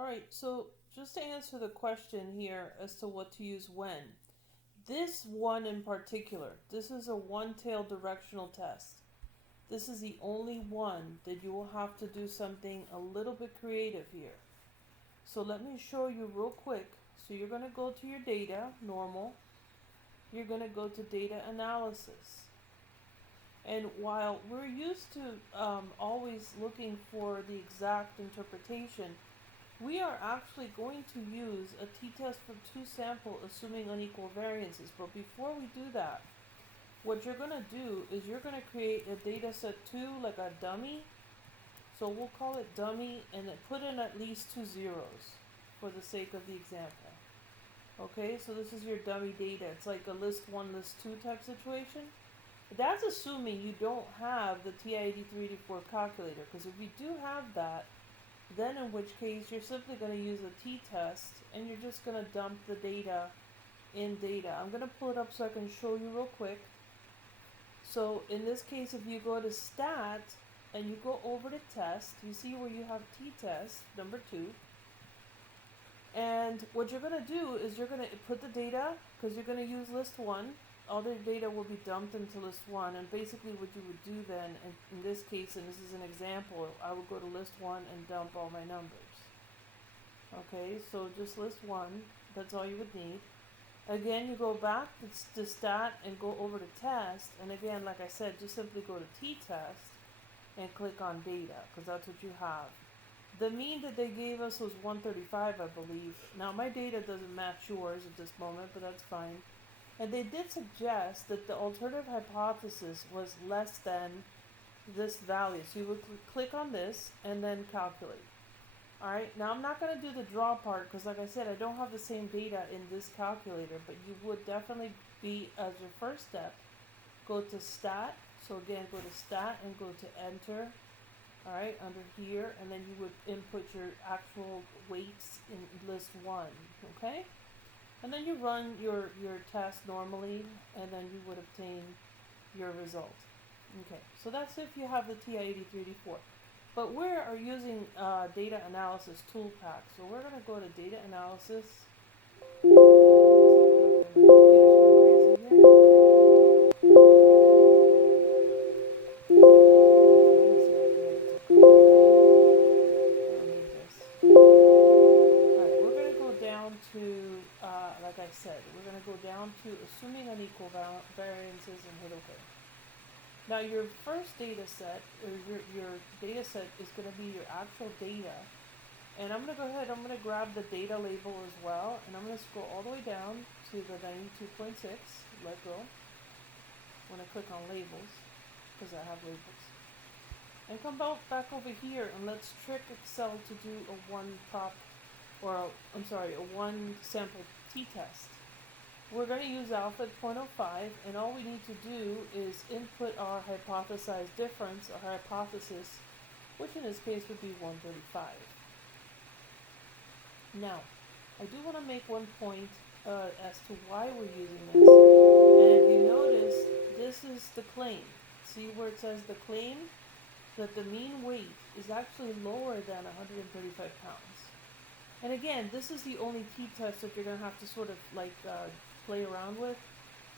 All right, so just to answer the question here as to what to use when, this one in particular, this is a one-tailed directional test. This is the only one that you will have to do something a little bit creative here. So let me show you real quick. So you're going to go to your data, normal. You're going to go to data analysis. And while we're used to always looking for the exact interpretation, we are actually going to use a t-test for two sample assuming unequal variances. But before we do that, what you're going to do is you're going to create a data set 2, like a dummy. So we'll call it dummy and then put in at least 2 zeros for the sake of the example. Okay, so this is your dummy data. It's like a list 1, list 2 type situation. That's assuming you don't have the TI-8384 calculator, because if you do have that, then in which case you're simply going to use a t-test and you're just going to dump the data in data. I'm going to pull it up so I can show you real quick. So in this case, if you go to stat and you go over to test, you see where you have t-test number 2. And what you're going to do is you're going to put the data, because you're going to use list 1. All the data will be dumped into list 1, and basically what you would do then, in this case, and this is an example, I would go to list 1 and dump all my numbers. Okay, so just list 1, that's all you would need. Again, you go back to stat and go over to test, and again, like I said, just simply go to t-test and click on data, because that's what you have. The mean that they gave us was 135, I believe. Now my data doesn't match yours at this moment, but that's fine. And they did suggest that the alternative hypothesis was less than this value. So you would click on this and then calculate. Alright, now I'm not going to do the draw part because, like I said, I don't have the same data in this calculator, but you would definitely be, as your first step, go to stat. So again, go to stat and go to enter. Alright, under here, and then you would input your actual weights in list 1. Okay? And then you run your test normally, and then you would obtain your result. Okay, so that's if you have the TI-8384. But we are using data analysis tool pack. So we're going to go to data analysis. And my computer's going crazy here. To, like I said, we're going to go down to assuming unequal variances and hit OK. Now your first data set, or your data set is going to be your actual data. And I'm going to go ahead, I'm going to grab the data label as well, and I'm going to scroll all the way down to the 92.6, let go. I'm going to click on labels, because I have labels. And come back over here, and let's trick Excel to do a one one sample t-test. We're going to use alpha at 0.05, and all we need to do is input our hypothesized difference, our hypothesis, which in this case would be 135. Now, I do want to make one point as to why we're using this. And if you notice, this is the claim. See where it says the claim? That the mean weight is actually lower than 135 pounds. And again, this is the only t-test that you're going to have to sort of like play around with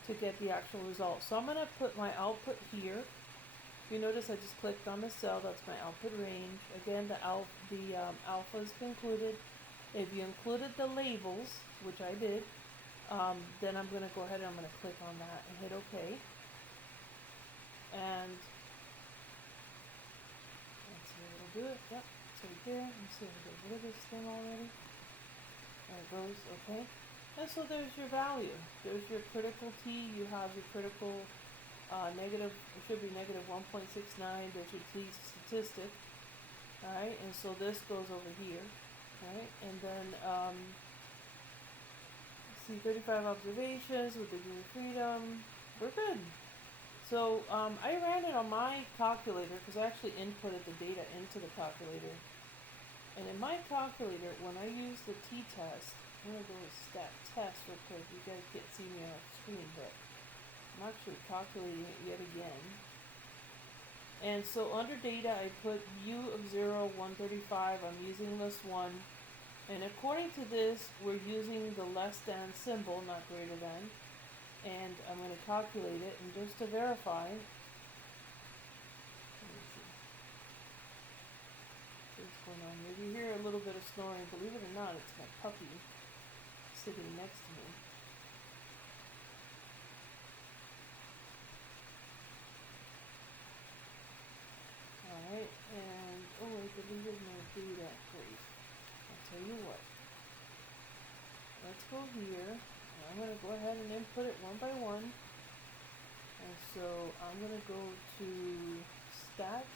to get the actual result. So I'm going to put my output here. You notice I just clicked on the cell. That's my output range. Again, the alpha is included. If you included the labels, which I did, then I'm going to go ahead and I'm going to click on that and hit OK. And let's see if it'll do it. Yep. Right there. Let's see if we get rid of this thing already. There it goes, okay. And so there's your value. There's your critical T. You have your critical negative, it should be negative 1.69. There's your T statistic. Alright, and so this goes over here. Alright, and then see 35 observations with degree of freedom. We're good. So I ran it on my calculator because I actually inputted the data into the calculator. And in my calculator, when I use the t-test, I'm going to go with stat test real quick. You guys can't see me on the screen, but I'm actually calculating it yet again. And so under data, I put U of 0, 135. I'm using list 1. And according to this, we're using the less than symbol, not greater than. And I'm going to calculate it, and just to verify, let me see what's going on. Maybe you hear a little bit of snoring. Believe it or not, it's my puppy sitting next to me. Alright, and oh, I deleted my data. Great. I'll tell you what. Let's go here. I'm going to go ahead and input it one by one. And so I'm going to go to Stat,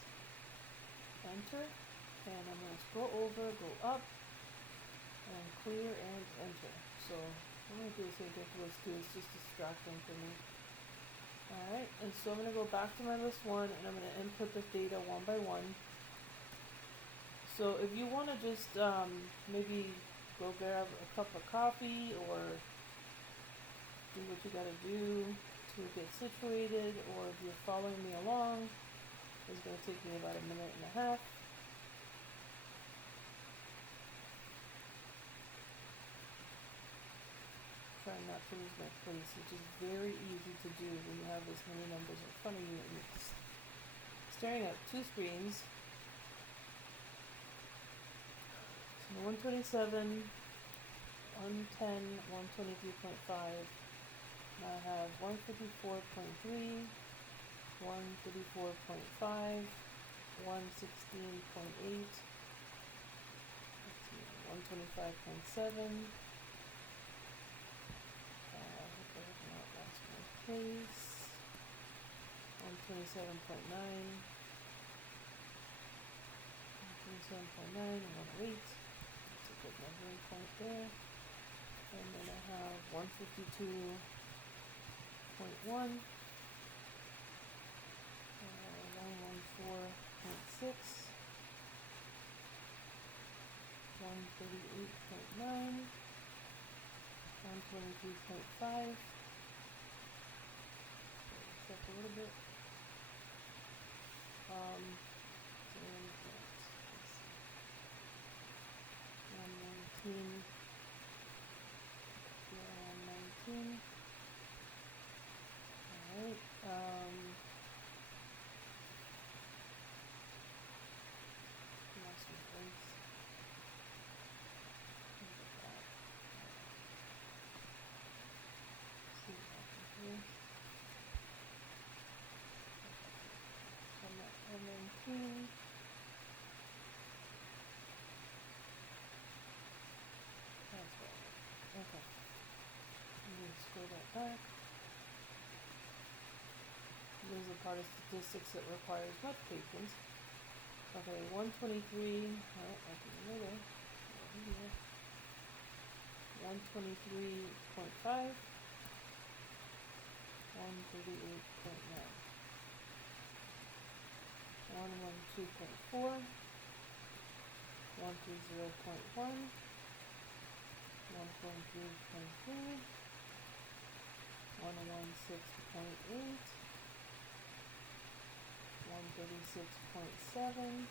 Enter, and I'm going to scroll over, go up, and clear and enter. So I'm going to do this ridiculous too. It's just distracting for me. Alright, and so I'm going to go back to my list one, and I'm going to input the data one by one. So if you want to just maybe go grab a cup of coffee or do what you gotta do to get situated, or if you're following me along, it's gonna take me about a minute and a half. Try not to lose my place, which is very easy to do when you have this many numbers in front of you and you're just staring at two screens. So 127, 110, 123.5. Now I have 154.3, 134.5, 116.8, 125.7. That's my case. 127.9, 127.9, and 108. That's a good measuring point there. And then I have 152.1, 114.6, 138.9, 122.5. Up a little bit. So let's see. 119. 119. Alright. Lost my place. See what happens here. So I'm at 119. That's right. Okay. I'm going to scroll that back. This is a part of statistics that requires much patience. Okay, 123. Alright, I can go there. 123.5. 138.9. 112.4. 130.1. 1.3.3. 116.8. 136.7,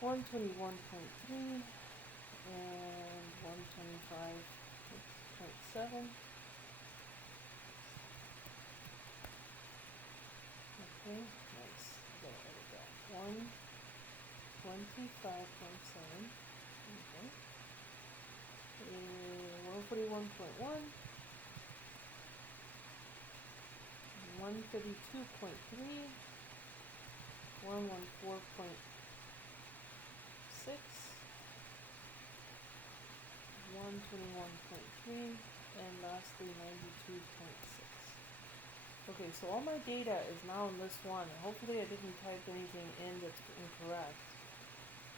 121.3, and 125.7. Okay, nice. Gotta edit that. 125.7. Okay. 141.1. 132.3, 114.6, 121.3, and lastly 92.6. Okay, so all my data is now in list one. Hopefully I didn't type anything in that's incorrect.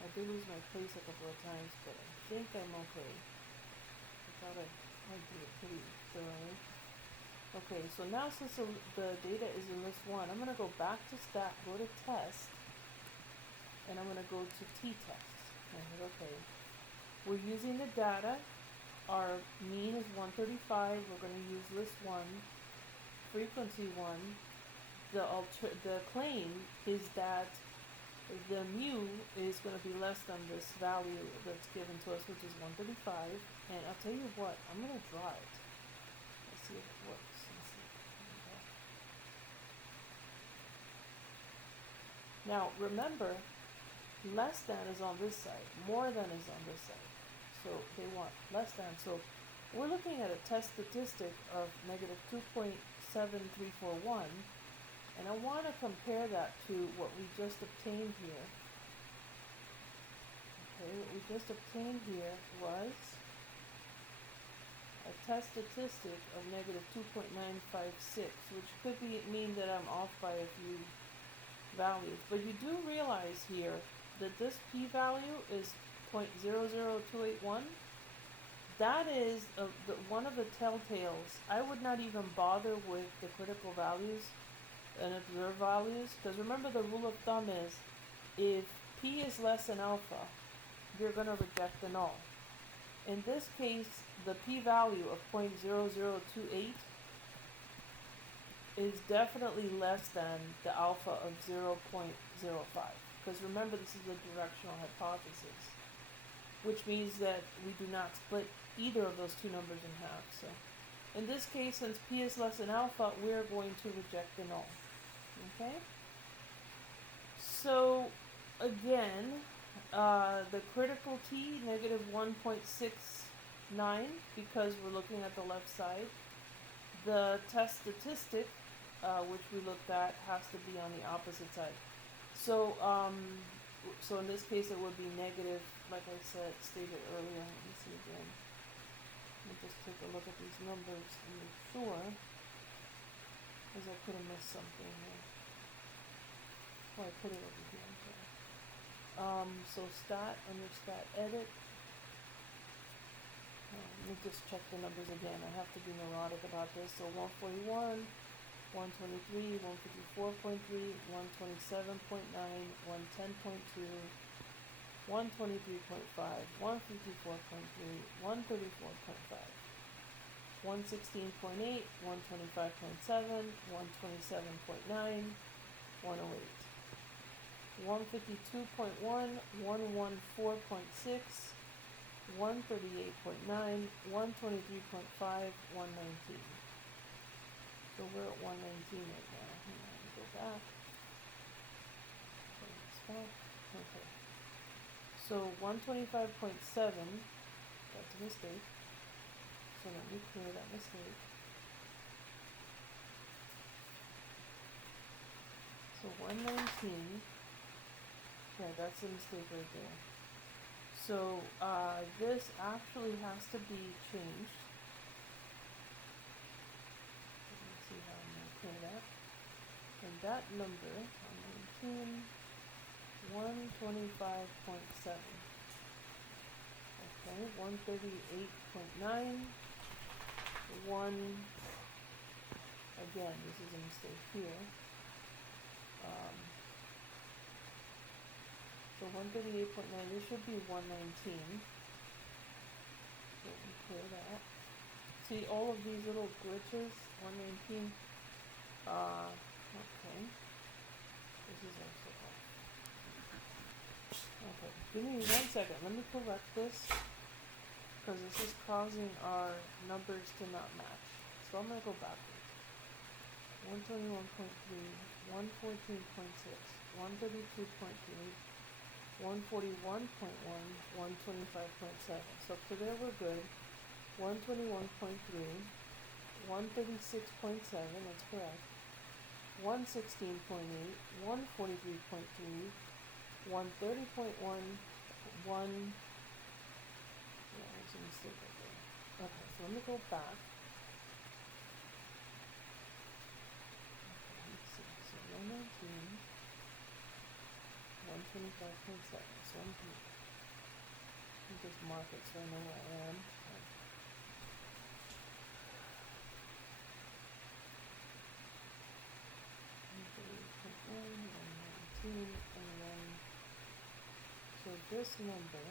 I did lose my place a couple of times, but I think I'm okay. I thought I'd do it pretty thoroughly. Okay, so now since the data is in list one, I'm going to go back to stat, go to test, and I'm going to go to t-test. And hit okay. We're using the data. Our mean is 135. We're going to use list one, frequency one. The claim is that the mu is going to be less than this value that's given to us, which is 135. And I'll tell you what, I'm going to draw it. Let's see if it works. Let's see. Now, remember, less than is on this side, more than is on this side. So they want less than. So we're looking at a test statistic of negative 2.7341. And I want to compare that to what we just obtained here. Okay, what we just obtained here was a test statistic of negative 2.956, which could mean that I'm off by a few values. But you do realize here that this p-value is 0.00281. That is one of the telltales. I would not even bother with the critical values and observed values, because remember the rule of thumb is if p is less than alpha, you're going to reject the null. In this case, the p-value of 0.0028 is definitely less than the alpha of 0.05, because remember this is a directional hypothesis, which means that we do not split either of those two numbers in half. So in this case, since p is less than alpha, we're going to reject the null. Okay? So again, the critical t, negative 1.69, because we're looking at the left side. The test statistic, which we looked at, has to be on the opposite side. So, so in this case, it would be negative, like I said, stated earlier. Let me see again. Let me just take a look at these numbers and make sure, because I could have missed something here. Oh, I put it over here. Okay. So stat, under stat edit. Let me just check the numbers again. I have to be neurotic about this. So 141, 123, 154.3, 127.9, 110.2, 123.5, 154.3, 134.5, 116.8, 125.7, 127.9, 108. 152.1, 114.6, 138.9, 123.5, 119. So we're at 119 right now. Hang on, go back. Okay. So 125.7, that's a mistake. So let me clear that mistake. So 119. Yeah, that's a mistake right there. So this actually has to be changed. Let me see how I'm going to clear that. And that number, 119, 125.7. Okay, 138.9, again, this is a mistake here. So 138.9, this should be 119. Let me clear that. See all of these little glitches? 119. Okay. This is also off. Okay, give me 1 second. Let me correct this, because this is causing our numbers to not match. So I'm going to go backwards. 121.3, 114.6, 132.3, 141.1, 125.7. So up to there we're good. 121.3, 136.7, that's correct. 116.8, 143.3, 130.1, 1, yeah, there's a mistake right there. Okay, so let me go back. Okay, let's see. So 119. 125.7, so I'm here. Let me just mark it so I know where I am. 119, and then, so this number,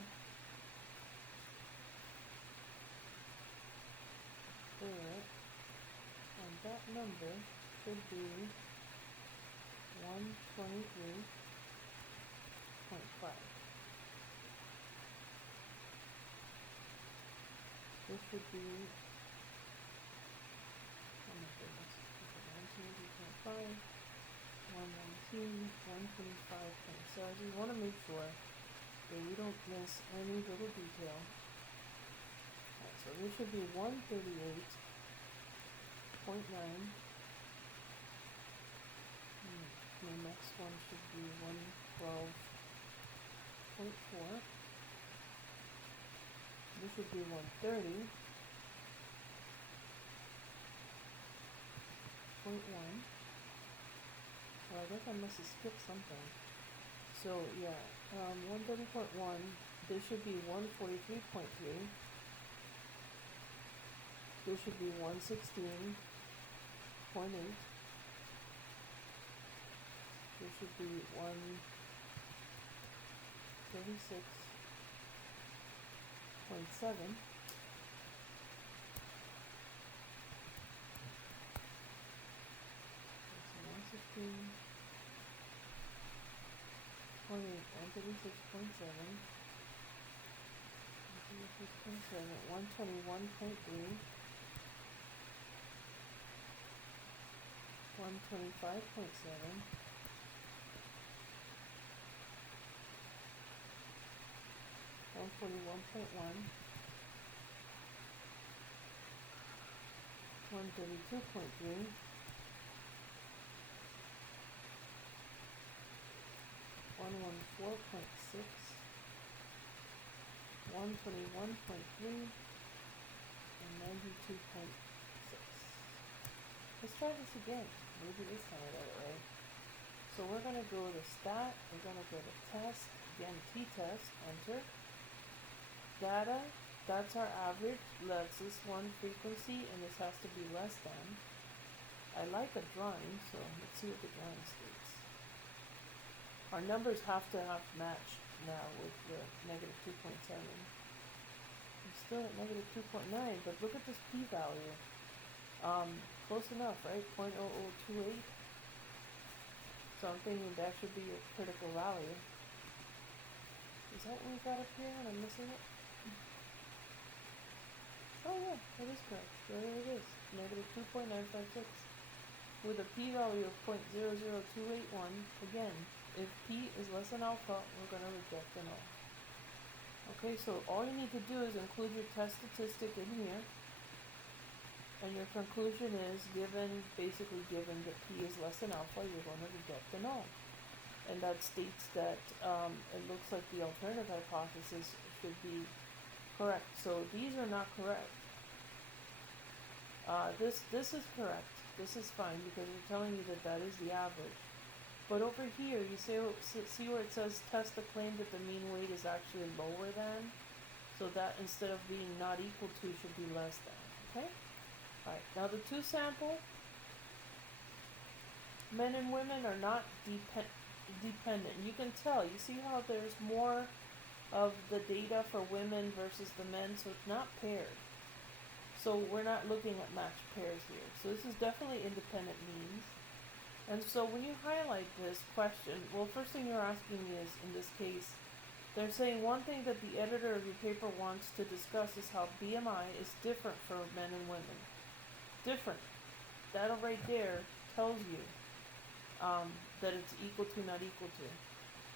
there, and that number should be 123. This should be, oh my goodness, 123.5, 119, 125.7. So you want to make sure that we don't miss any little detail. Alright, so this should be 138.9. The next one should be 112.4. This should be 130.1. Well, I guess I must have skipped something. So yeah, 130.1. This should be 143.3. This should be 116.8. This should be 136.7. So 116.8, 136.7, 121.3, 125.7, 141.1, 132.3, 114.6, 121.3, and 92.6. Let's try this again. Maybe this time I got it right. So we're going to go to stat, we're going to go to test, again t-test, enter. Data, that's our average, that's this one frequency, and this has to be less than. I like a drawing, so let's see what the drawing states. Our numbers have to match now with the negative 2.7. I'm still at negative 2.9, but look at this p-value. Close enough, right? 0.0028. So I'm thinking that should be a critical value. Is that what we got up here and I'm missing it? Oh yeah, it is correct. There it is. Negative 2.956. With a p-value of 0.00281. Again, if p is less than alpha, we're going to reject the null. Okay, so all you need to do is include your test statistic in here. And your conclusion is basically given that p is less than alpha, you're going to reject the null. And that states that it looks like the alternative hypothesis should be correct. So these are not correct. This is correct. This is fine because we're telling you that that is the average. But over here, you see where it says test the claim that the mean weight is actually lower than? So that instead of being not equal to should be less than. Okay? Alright, now the two sample, men and women are not dependent. You can tell, you see how there's more of the data for women versus the men, so it's not paired. So we're not looking at matched pairs here. So this is definitely independent means. And so when you highlight this question, well, first thing you're asking is, in this case, they're saying one thing that the editor of your paper wants to discuss is how BMI is different for men and women. Different. That right there tells you that it's equal to, not equal to.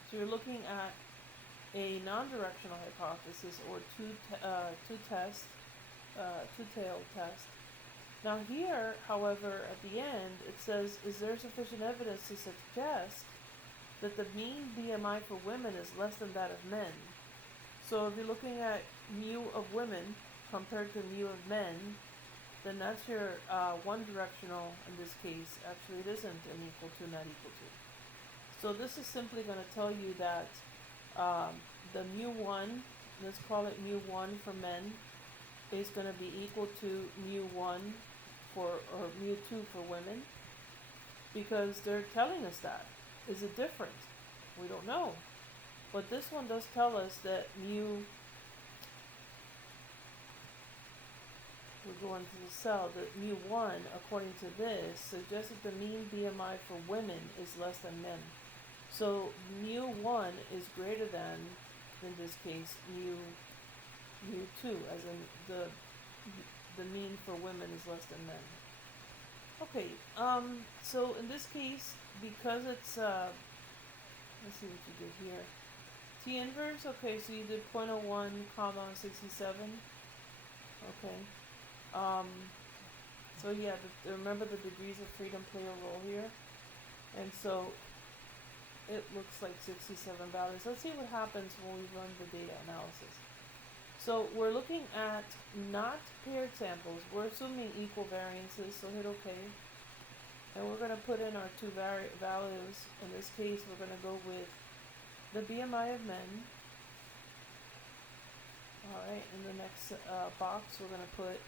So you're looking at a non-directional hypothesis or two-tailed test. Now here, however, at the end, it says, is there sufficient evidence to suggest that the mean BMI for women is less than that of men? So if you're looking at mu of women compared to mu of men, then that's your one directional in this case. Actually, it isn't an equal to, not equal to. So this is simply going to tell you that the mu1, let's call it mu1 for men, is going to be equal to mu1 or mu2 for women, because they're telling us that. Is it different? We don't know. But this one does tell us that we'll go into the cell, that mu1, according to this, suggests that the mean BMI for women is less than men. So mu1 is greater than, in this case, mu2, as in the mean for women is less than men. Okay, so in this case, because it's, let's see what you did here. T inverse, okay, so you did 0.01, comma, 67. Okay. So yeah, remember the degrees of freedom play a role here. And so it looks like 67 values. Let's see what happens when we run the data analysis. So we're looking at not paired samples. We're assuming equal variances, so hit OK. And we're going to put in our two values. In this case, we're going to go with the BMI of men. Alright, in the next box, we're going to put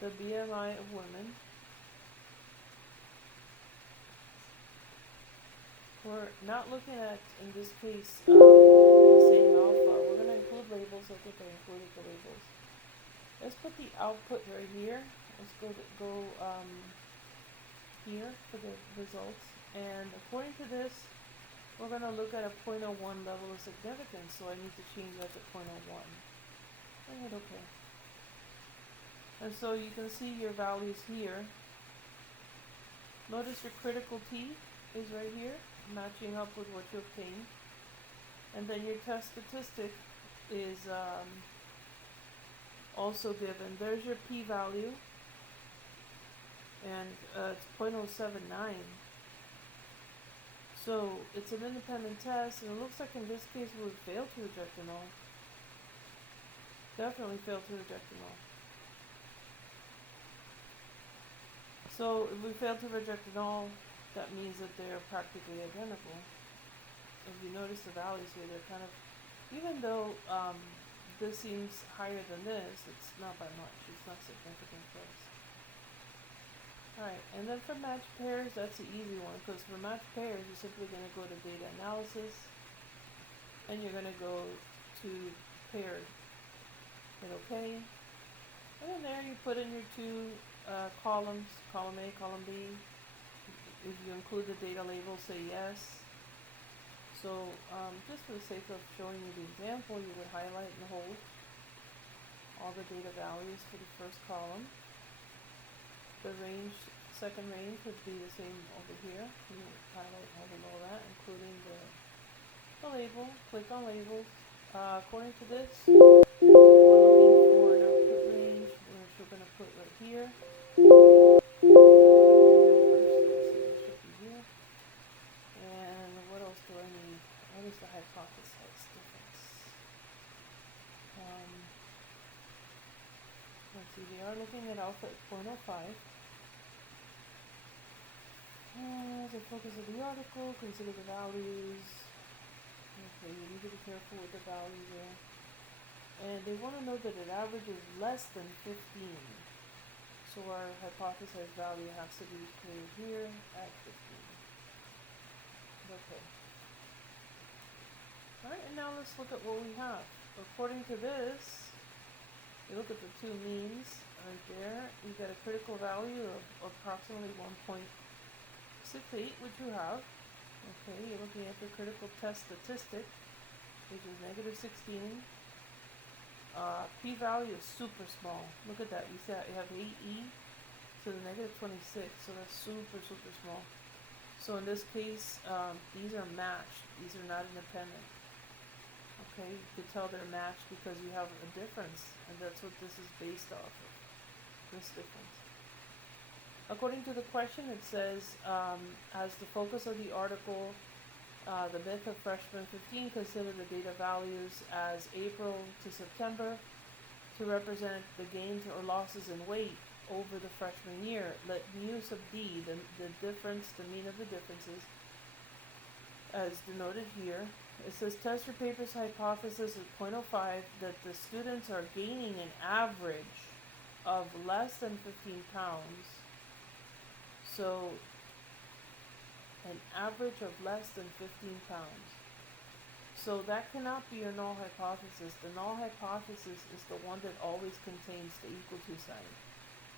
the BMI of women. We're not looking at, in this case, the same alpha. We're going to include labels. I think I included the labels. Let's put the output right here. Let's go here for the results. And according to this, we're going to look at a 0.01 level of significance. So I need to change that to 0.01. And hit OK. And so you can see your values here. Notice your critical T is right here, matching up with what you obtained. And then your test statistic is also given. There's your p-value, and it's 0.079. So it's an independent test, and it looks like in this case we would fail to reject the null. Definitely fail to reject the null. So if we fail to reject the null, that means that they're practically identical. If you notice the values here, they're kind of, even though this seems higher than this, it's not by much. It's not significant for us. Alright, and then for matched pairs, that's the easy one, because for matched pairs, you're simply going to go to data analysis, and you're going to go to paired. Hit OK. And then there you put in your two columns, column A, column B. If you include the data label, say yes. So just for the sake of showing you the example, you would highlight and hold all the data values for the first column. The range, second range would be the same over here. You would highlight and hold below that, including the label. Click on labels. According to this, we're looking for an output range, which we're going to put right here. And what else do I need? What is the hypothesis difference? Let's see, we are looking at alpha at 0.05. As a focus of the article, consider the values. Okay, you need to be careful with the value there. And they want to know that it averages less than 15. So our hypothesized value has to be clear here at 15. Okay. Alright, and now let's look at what we have. According to this, you look at the two means right there. You get a critical value of approximately 1.68, which you have. Okay, you're looking at the critical test statistic, which is negative 16. P-value is super small. Look at that. You see that you have 8e to the negative 26, so that's super, super small. So in this case, these are matched. These are not independent. Okay, you could tell they're matched because you have a difference, and that's what this is based off of, this difference. According to the question, it says, as the focus of the article, the myth of freshman 15, consider the data values as April to September to represent the gains or losses in weight over the freshman year. Let mu sub d, the difference, the mean of the differences, as denoted here. It says test your paper's hypothesis at 0.05 that the students are gaining an average of less than 15 pounds. So an average of less than 15 pounds. So that cannot be your null hypothesis. The null hypothesis is the one that always contains the equal to sign.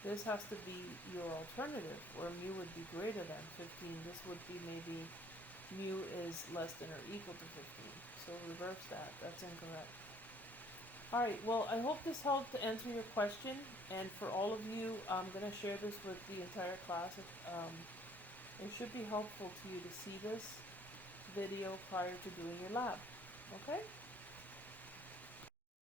This has to be your alternative, where mu would be greater than 15. This would be maybe mu is less than or equal to 15. So reverse that. That's incorrect. Alright, well, I hope this helped to answer your question, and for all of you, I'm going to share this with the entire class. It should be helpful to you to see this video prior to doing your lab. Okay?